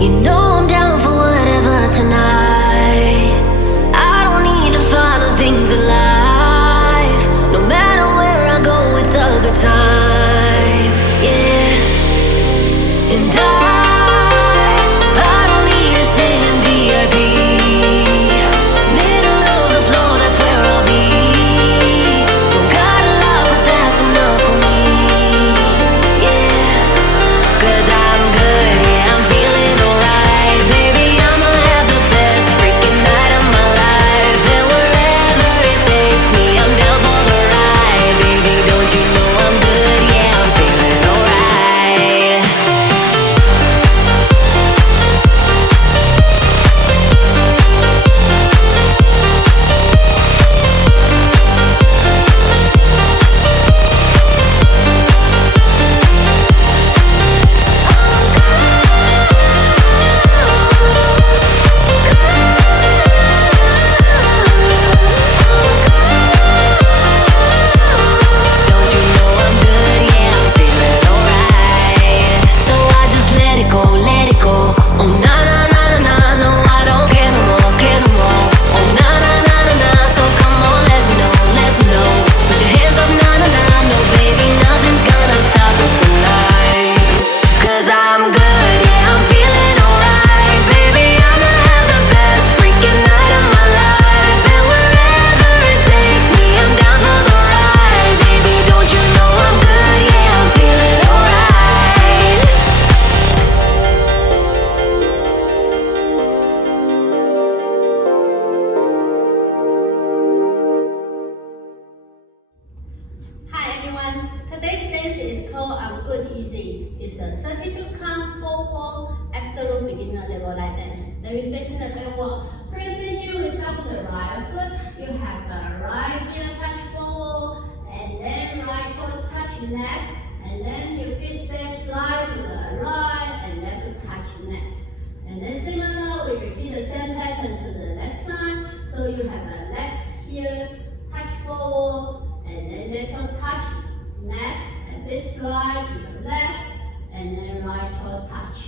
You know I'm down for whatever tonight. I don't need the final things in life. No matter where I go, it's a good time. Yeah. And I don't need to sit in VIP. Middle of the floor, that's where I'll be. Don't got a lot, but that's enough for me. Yeah. 'Cause I'm good, yeah, I'm feeling alright. Baby, I'ma have the best freaking night of my life. And wherever it takes me, I'm down for the ride. Baby, don't you know I'm good, yeah, I'm feeling alright. Don't you know I'm good, yeah, I'm feeling alright. So I just let it go, let it go. Oh na na na na na, no, I don't care no more, care no more. Oh na na na na na, so come on, let me know, let me know. Put your hands up, na na na, no baby, nothing's gonna stop us tonight. 'Cause I'm good, yeah, I'm feeling alright. Baby, I'ma have the best freaking night of my life. And wherever it takes me, I'm down for the ride. Baby, don't you know I'm good, yeah, I'm feeling alright. Hi everyone, today's dance is called I'm Good Easy. It's a 32 count 4/4 absolute beginner level line dance. Then we facing the back wall. First station we start with the right foot. You have a right heel touch forward, and then right foot touch next, and then you fit step slide to the right, and left foot touch next. And then similar, we repeat the same pattern to the left side. So you have a left heel touch forward, and then left toe touch next, and big slide to the left, and then right toe touch.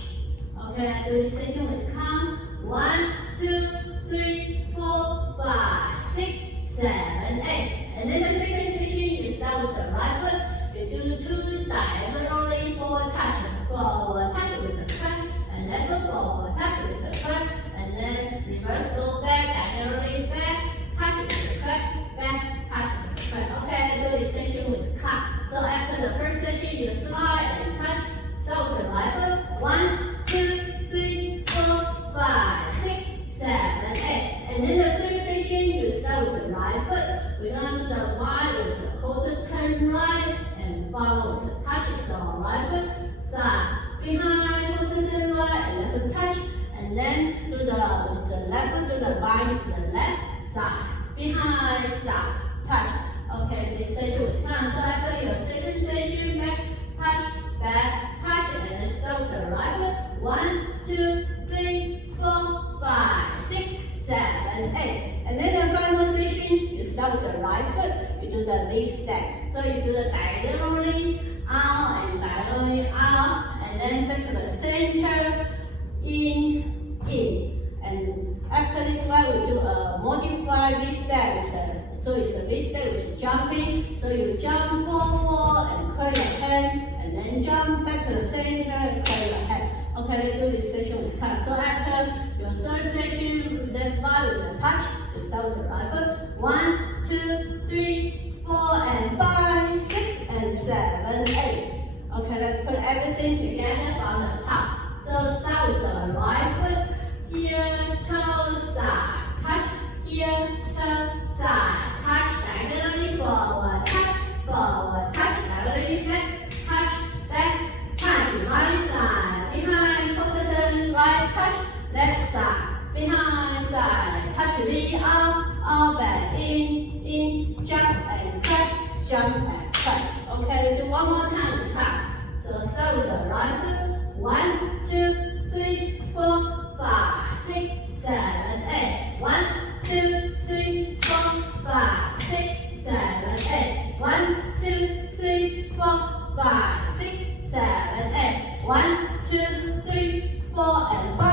Okay, I do this section with count 1, 2, 3, 4, 5, 6, 7, 8. And then the second section you start with the right foot. You do 2 diagonally forward touch with the front, and left foot forward touch with the front, and then reverse go back diagonally back, touch with the front, back, touch with the front. Okay, I do this section with count. So after the first section, you slide and touch. Start with the right foot. 1, 2, 3, 4, 5, 6, 7, 8. And then the second section, you start with the right foot. We're gonna do the right with the quarter turn right and follow with the touch. So right foot, side, behind, quarter turn right, and left foot touch. And then do the with the left foot, do the right to the left side, behind, side, touch. Okay, this section was fun. So after your second section, back, touch, and then start with the right foot. 1, 2, 3, 4, 5, 6, 7, 8. And then the final section, you start with the right foot. You do the lead step. So you do the diagonally out and diagonally out, and then back to the center, in. And after this one, we do a modified lead step. So it's a lead step with jumping. So you jump forward and curl your hand, and then jump back to the center and curl your hand. Okay, let's do this section with count. So after your third section, left bar with a touch. You start with the right foot. 1, 2, 3, 4, and 5, 6, and 7, 8. Okay, let's put everything together from the top. So start with the right foot. Here, toe, side, touch. Here, toe, side, touch. Diagonally forward, touch. Forward, touch. Diagonally back, touch. Back, touch. Right side, behind, quarter turn, right, touch. Left side, behind, side, touch. V out, back, in, jump and cut, jump and cut. Okay, we do one more time. Start. So start with the right foot. 1, 2, 3, 4, 5, 6, 7, 8. 1, 2, 3, 4, 5, 6, 7, 8. 1, 2, 3, 4, 5, 6, 7, 8. 1, 2, 3, 4, 4 and 5.